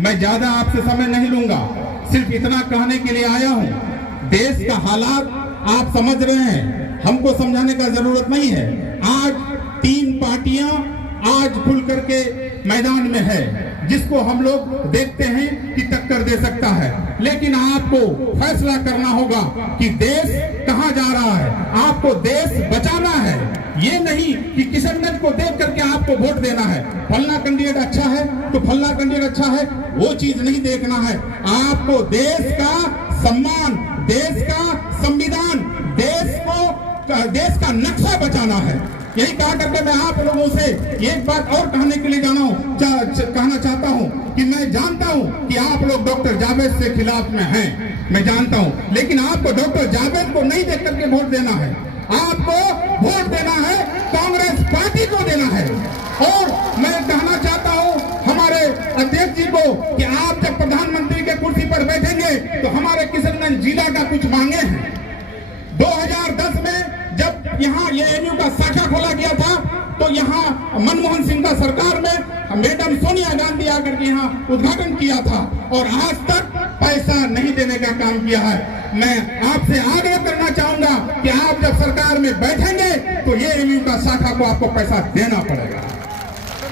मैं ज्यादा आपसे समय नहीं लूंगा, सिर्फ इतना कहने के लिए आया हूं, देश का हालात आप समझ रहे हैं, हमको समझाने का जरूरत नहीं है। आज 3 पार्टियां आज खुल करके मैदान में है, जिसको हम लोग देखते हैं कि टक्कर दे सकता है, लेकिन आपको फैसला करना होगा कि देश कहां जा रहा है। आपको देश बचाना है, ये नहीं कि किशनगंज को देख करके आपको वोट देना है। फलना कैंडिडेट अच्छा है तो फलना कैंडिडेट अच्छा है, वो चीज नहीं देखना है। आपको देश का सम्मान, देश का संविधान, देश का नक्शा बचाना है। यही कहा करके मैं आप लोगों से एक बात और कहने के लिए कहना चाहता हूं कि मैं जानता हूं कि आप लोग डॉक्टर जावेद से खिलाफ में हैं, मैं जानता हूं, लेकिन आपको डॉक्टर जावेद को नहीं देख करके वोट देना है। आपको वोट देना है कांग्रेस पार्टी को देना है। और मैं कहना चाहता हूं हमारे अध्यक्ष जी को कि आप जब प्रधानमंत्री के कुर्सी पर बैठेंगे तो हमारे किशनगंज जिला का कुछ मांगे हैं। 2010 में जब यहाँ ये एएनयू का शाखा खोला गया था तो यहाँ मनमोहन सिंह का सरकार में मैडम सोनिया गांधी आकर के यहाँ उद्घाटन किया था और आज तक पैसा नहीं देने का काम किया है। मैं आपसे आग्रह करना चाहूंगा कि आप जब सरकार में बैठेंगे तो ये एएनयू का शाखा को आपको पैसा देना पड़ेगा।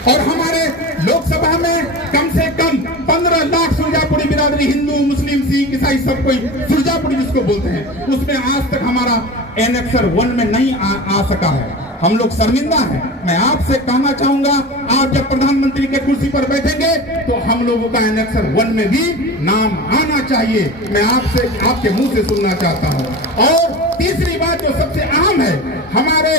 और हमारे लोकसभा में कम से कम 15 लाख सुरजापुरी बिरादरी, हिंदू मुस्लिम सिख ईसाई सब कोई सुरजापुरी जिसको बोलते हैं, उसमें आज तक हमारा एनेक्सर 1 में नहीं आ सका है। हम लोग शर्मिंदा हैं। मैं आपसे कहना चाहूंगा आप जब प्रधानमंत्री के कुर्सी पर बैठेंगे तो हम लोगों का एनेक्सर 1 में भी नाम आना चाहिए। मैं आपसे आपके मुंह से सुनना चाहता हूं। और तीसरी बात जो सबसे अहम है, हमारे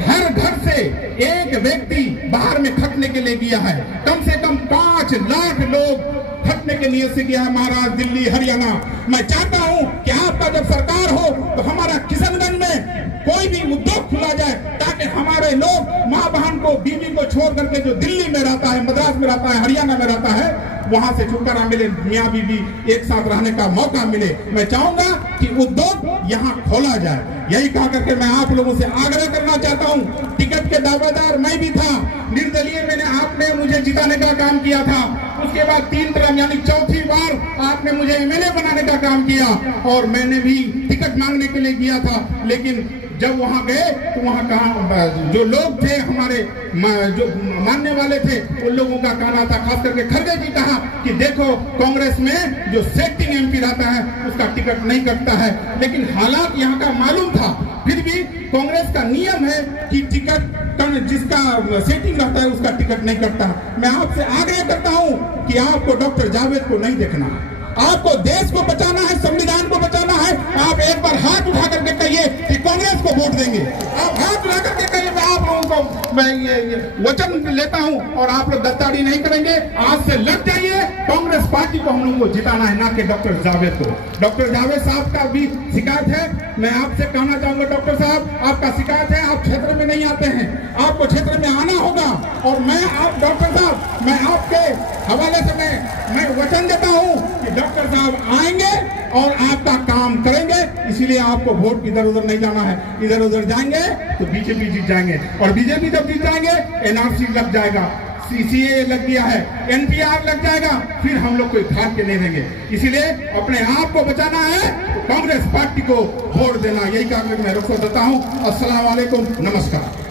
हर घर से एक व्यक्ति बाहर में खटने के लिए गया है। कम से कम 5 लाख लोग खटने के लिए से गया है, महाराष्ट्र, दिल्ली, हरियाणा। मैं चाहता हूं कि आपका जब सरकार हो तो हमारा किशनगंज में कोई भी उद्योग खुला जाए ताकि हमारे लोग माँ बहन को, बीवी को छोड़ करके जो दिल्ली में रहता है, मद्रास में रहता है, हरियाणा में रहता है, वहां से छुटकारा मिले, मियाँ बीवी एक साथ रहने का मौका मिले। मैं चाहूंगा कि उद्योग यहाँ खोला जाए। यही कहा करके मैं आप लोगों से आग्रह करना चाहता हूँ। टिकट के दावेदार मैं भी था, निर्दलीय आपने मुझे जिताने का काम किया था। उसके बाद 3 टर्म यानी 4थी बार आपने मुझे एमएलए बनाने का काम किया और मैंने भी टिकट मांगने के लिए गया था। लेकिन जब वहां गए तो वहां कहा जो लोग थे हमारे जो मानने वाले थे उन लोगों का कहना था, खास करके खड़गे जी कहा कि देखो कांग्रेस में जो सेटिंग एमपी रहता है उसका टिकट नहीं कटता है। लेकिन हालात यहाँ का मालूम था, फिर भी कांग्रेस का नियम है कि टिकट जिसका सेटिंग रहता है उसका टिकट नहीं कटता। मैं आपसे आग्रह करता हूँ कि आपको डॉक्टर जावेद को नहीं देखना, आपको देश को बचाना है, संविधान को बचाना है। आप एक बार हाथ उठा करके कहिए कि कांग्रेस को वोट देंगे। आप हाथ उठा करके कहिए मैं आप लोगों को मैं ये वचन लेता हूं और आप लोग गद्दारी नहीं करेंगे। आज से लग जाइए, कांग्रेस पार्टी को हम लोगों को जिताना है, ना कि डॉक्टर जावेद को। डॉक्टर जावेद साहब का भी शिकायत है। मैं आपसे कहना चाहूंगा डॉक्टर साहब, आपका शिकायत है, आप क्षेत्र में नहीं आते हैं, आपको क्षेत्र में आना होगा। और मैं आप डॉक्टर साहब, मैं आपके हवाले से मैं वचन देता हूं कि डॉक्टर साहब आएंगे और आपका काम करेंगे। इसीलिए आपको वोट इधर उधर नहीं जाना है। इधर उधर जाएंगे तो बीजेपी जीत जाएंगे, और बीजेपी जब जीत जाएंगे एनआरसी लग जाएगा, सीसीए लग गया है, एनपीआर लग जाएगा, फिर हम लोग कोई खाद के नहीं देंगे। इसीलिए अपने आप को बचाना है तो कांग्रेस पार्टी को वोट देना। यही कारण मैं रुख देता हूँ। अस्सलाम वालेकुम, नमस्कार।